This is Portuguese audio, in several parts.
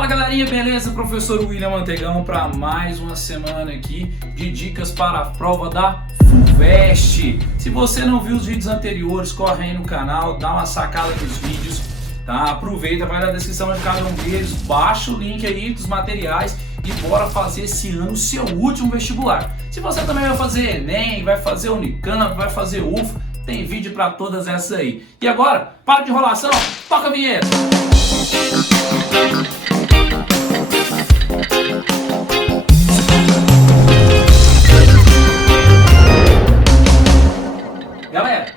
Fala galerinha, beleza? Professor William Mantegão para mais uma semana aqui de dicas para a prova da FUVEST. Se você não viu os vídeos anteriores, corre aí no canal, dá uma sacada nos vídeos, tá? Aproveita, vai na descrição de cada um deles, baixa o link aí dos materiais e bora fazer esse ano o seu último vestibular. Se você também vai fazer Enem, vai fazer Unicamp, vai fazer UFO, tem vídeo para todas essas aí. E agora, para de enrolação, toca a vinheta! Galera,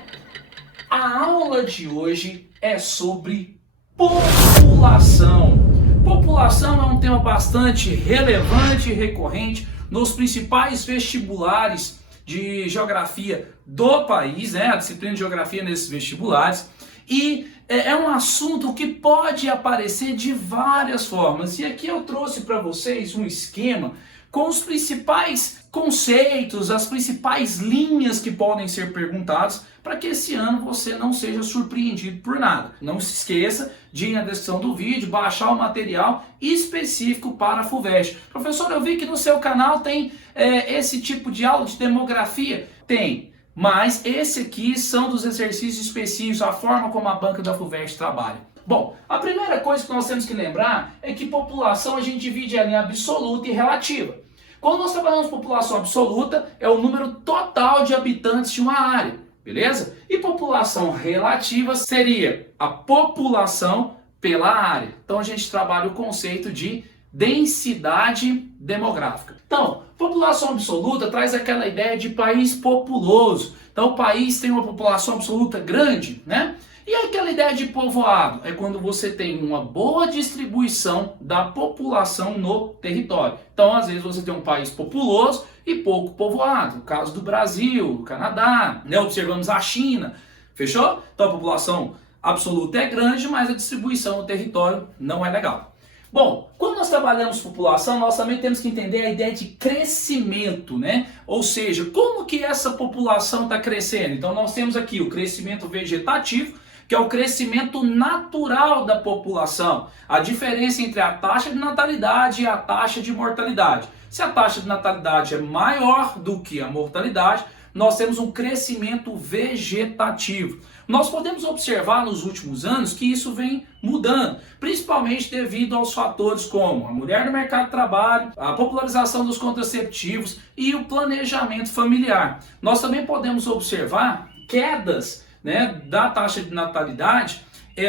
a aula de hoje é sobre população. População é um tema bastante relevante e recorrente nos principais vestibulares de geografia do país, né? A disciplina de geografia nesses vestibulares. E é um assunto que pode aparecer de várias formas. E aqui eu trouxe para vocês um esquema com os principais conceitos, as principais linhas que podem ser perguntadas, para que esse ano você não seja surpreendido por nada. Não se esqueça de ir na descrição do vídeo, baixar o material específico para a FUVEST. Professor, eu vi que no seu canal tem esse tipo de aula de demografia. Tem, mas esse aqui são dos exercícios específicos, a forma como a banca da FUVEST trabalha. Bom, a primeira coisa que nós temos que lembrar é que população a gente divide ela em absoluta e relativa. Quando nós trabalhamos população absoluta, é o número total de habitantes de uma área, beleza? E população relativa seria a população pela área. Então a gente trabalha o conceito de densidade demográfica. Então, população absoluta traz aquela ideia de país populoso. Então o país tem uma população absoluta grande, né? E aquela ideia de povoado é quando você tem uma boa distribuição da população no território. Então, às vezes, você tem um país populoso e pouco povoado. No caso do Brasil, do Canadá, né? Observamos a China. Fechou? Então, a população absoluta é grande, mas a distribuição no território não é legal. Bom, quando nós trabalhamos população, nós também temos que entender a ideia de crescimento, né? Ou seja, como que essa população está crescendo? Então, nós temos aqui o crescimento vegetativo, que é o crescimento natural da população. A diferença entre a taxa de natalidade e a taxa de mortalidade. Se a taxa de natalidade é maior do que a mortalidade, nós temos um crescimento vegetativo. Nós podemos observar nos últimos anos que isso vem mudando, principalmente devido aos fatores como a mulher no mercado de trabalho, a popularização dos contraceptivos e o planejamento familiar. Nós também podemos observar quedas, né, da taxa de natalidade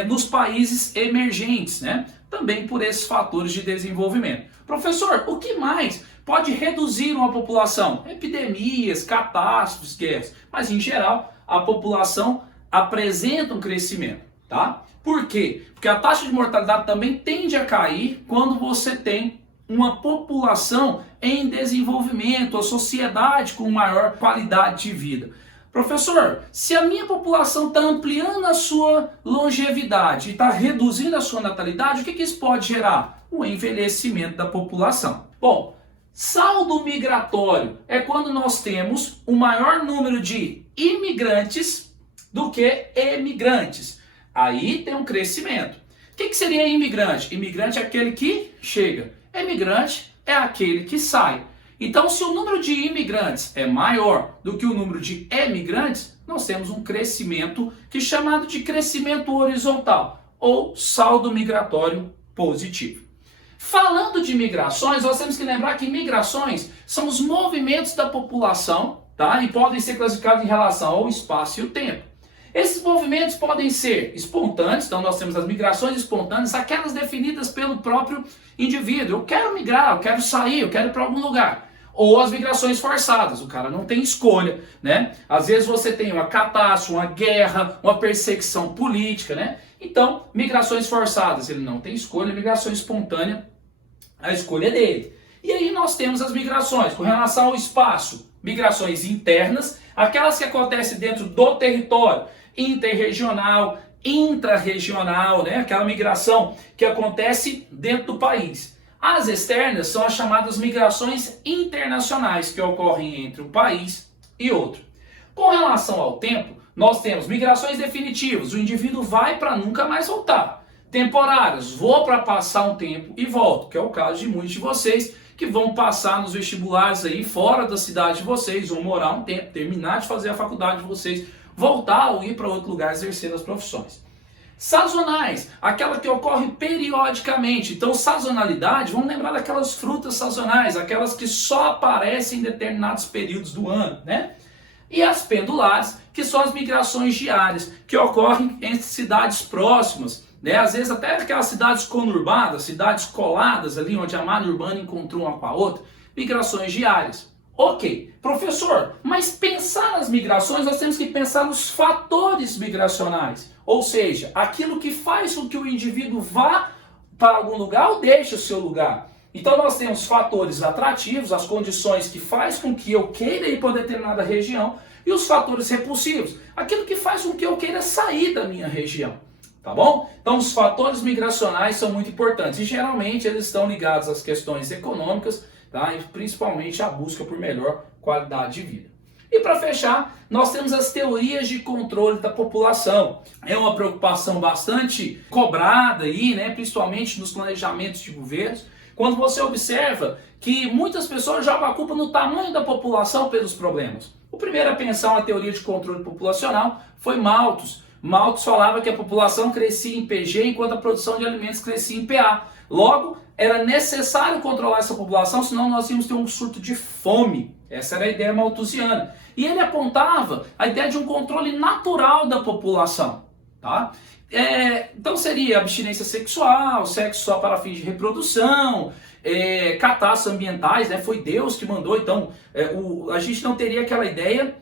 nos países emergentes, né, também por esses fatores de desenvolvimento. Professor, o que mais pode reduzir uma população? Epidemias, catástrofes, guerras, mas em geral a população apresenta um crescimento, tá? Por quê? Porque a taxa de mortalidade também tende a cair quando você tem uma população em desenvolvimento, a sociedade com maior qualidade de vida. Professor, se a minha população está ampliando a sua longevidade e está reduzindo a sua natalidade, o que isso pode gerar? O envelhecimento da população. Bom, saldo migratório é quando nós temos um maior número de imigrantes do que emigrantes. Aí tem um crescimento. O que seria imigrante? Imigrante é aquele que chega. Emigrante é aquele que sai. Então, se o número de imigrantes é maior do que o número de emigrantes, nós temos um crescimento que é chamado de crescimento horizontal ou saldo migratório positivo. Falando de migrações, nós temos que lembrar que migrações são os movimentos da população, tá? E podem ser classificados em relação ao espaço e o tempo. Esses movimentos podem ser espontâneos, então nós temos as migrações espontâneas, aquelas definidas pelo próprio indivíduo. Eu quero migrar, eu quero sair, eu quero ir para algum lugar. Ou as migrações forçadas, o cara não tem escolha, né? Às vezes você tem uma catástrofe, uma guerra, uma perseguição política, né? Então, migrações forçadas, ele não tem escolha, migração espontânea, a escolha é dele. E aí nós temos as migrações com relação ao espaço, migrações internas, aquelas que acontecem dentro do território, interregional, intrarregional, né? Aquela migração que acontece dentro do país. As externas são as chamadas migrações internacionais, que ocorrem entre um país e outro. Com relação ao tempo, nós temos migrações definitivas, o indivíduo vai para nunca mais voltar. temporárias. Vou para passar um tempo e volto, que é o caso de muitos de vocês que vão passar nos vestibulares aí fora da cidade de vocês, vão morar um tempo, terminar de fazer a faculdade de vocês, voltar ou ir para outro lugar exercer as profissões. Sazonais, aquela que ocorre periodicamente. Então, sazonalidade, vamos lembrar daquelas frutas sazonais, aquelas que só aparecem em determinados períodos do ano, né? E as pendulares, que são as migrações diárias, que ocorrem entre cidades próximas, né? Às vezes até aquelas cidades conurbadas, cidades coladas ali, onde a malha urbana encontrou uma com a outra, migrações diárias. Ok, professor, mas pensar nas migrações, nós temos que pensar nos fatores migracionais. Ou seja, aquilo que faz com que o indivíduo vá para algum lugar ou deixe o seu lugar. Então nós temos fatores atrativos, as condições que faz com que eu queira ir para determinada região, e os fatores repulsivos, aquilo que faz com que eu queira sair da minha região. Tá bom? Então os fatores migracionais são muito importantes e geralmente eles estão ligados às questões econômicas, tá? E principalmente à busca por melhor qualidade de vida. E para fechar, nós temos as teorias de controle da população. É uma preocupação bastante cobrada aí, né? Principalmente nos planejamentos de governos, quando você observa que muitas pessoas jogam a culpa no tamanho da população pelos problemas. O primeiro a pensar uma teoria de controle populacional foi Malthus. Malthus falava que a população crescia em PG enquanto a produção de alimentos crescia em PA. Logo, era necessário controlar essa população, senão nós íamos ter um surto de fome. Essa era a ideia malthusiana. E ele apontava a ideia de um controle natural da população. Tá? Então seria abstinência sexual, sexo só para fins de reprodução, catástrofes ambientais, né? Foi Deus que mandou, então a gente não teria aquela ideia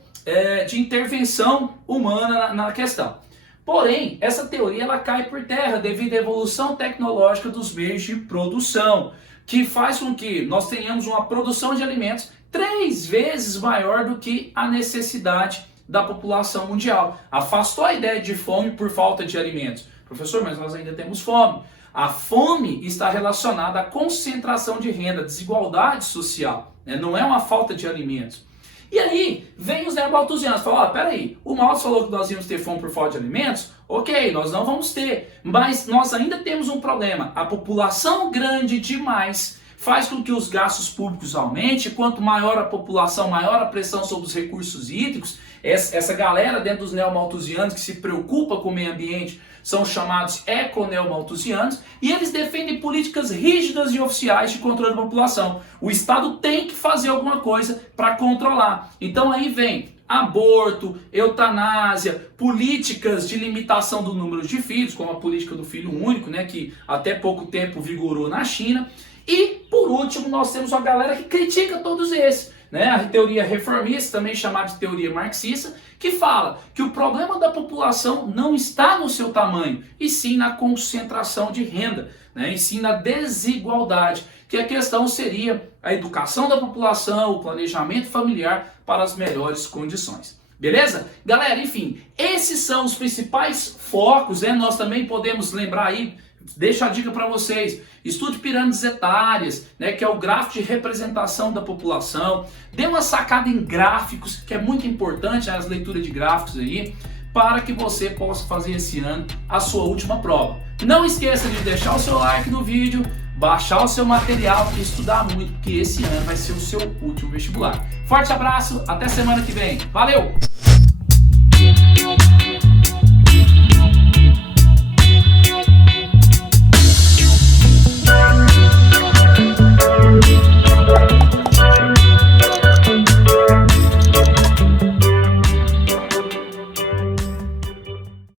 de intervenção humana na questão. Porém, essa teoria ela cai por terra devido à evolução tecnológica dos meios de produção, que faz com que nós tenhamos uma produção de alimentos 3 vezes maior do que a necessidade da população mundial. Afastou a ideia de fome por falta de alimentos. Professor, mas nós ainda temos fome. A fome está relacionada à concentração de renda, desigualdade social, né? Não é uma falta de alimentos. E aí, vem os neomalthusianos e falam, peraí, o Malthus falou que nós íamos ter fome por falta de alimentos? Ok, nós não vamos ter, mas nós ainda temos um problema. A população grande demais faz com que os gastos públicos aumentem, quanto maior a população, maior a pressão sobre os recursos hídricos. Essa galera dentro dos neomalthusianos que se preocupa com o meio ambiente são chamados econeomalthusianos, e eles defendem políticas rígidas e oficiais de controle da população. O Estado tem que fazer alguma coisa para controlar. Então aí vem aborto, eutanásia, políticas de limitação do número de filhos, como a política do filho único, né, que até pouco tempo vigorou na China. E, por último, nós temos uma galera que critica todos esses, né? A teoria reformista, também chamada de teoria marxista, que fala que o problema da população não está no seu tamanho, e sim na concentração de renda, né? E sim na desigualdade, que a questão seria a educação da população, o planejamento familiar para as melhores condições. Beleza? Galera, enfim, esses são os principais focos, né? Nós também podemos lembrar aí, deixa a dica para vocês, estude pirâmides etárias, né, que é o gráfico de representação da população, dê uma sacada em gráficos, que é muito importante as leituras de gráficos aí, para que você possa fazer esse ano a sua última prova. Não esqueça de deixar o seu like no vídeo, baixar o seu material e estudar muito, porque esse ano vai ser o seu último vestibular. Forte abraço, até semana que vem. Valeu!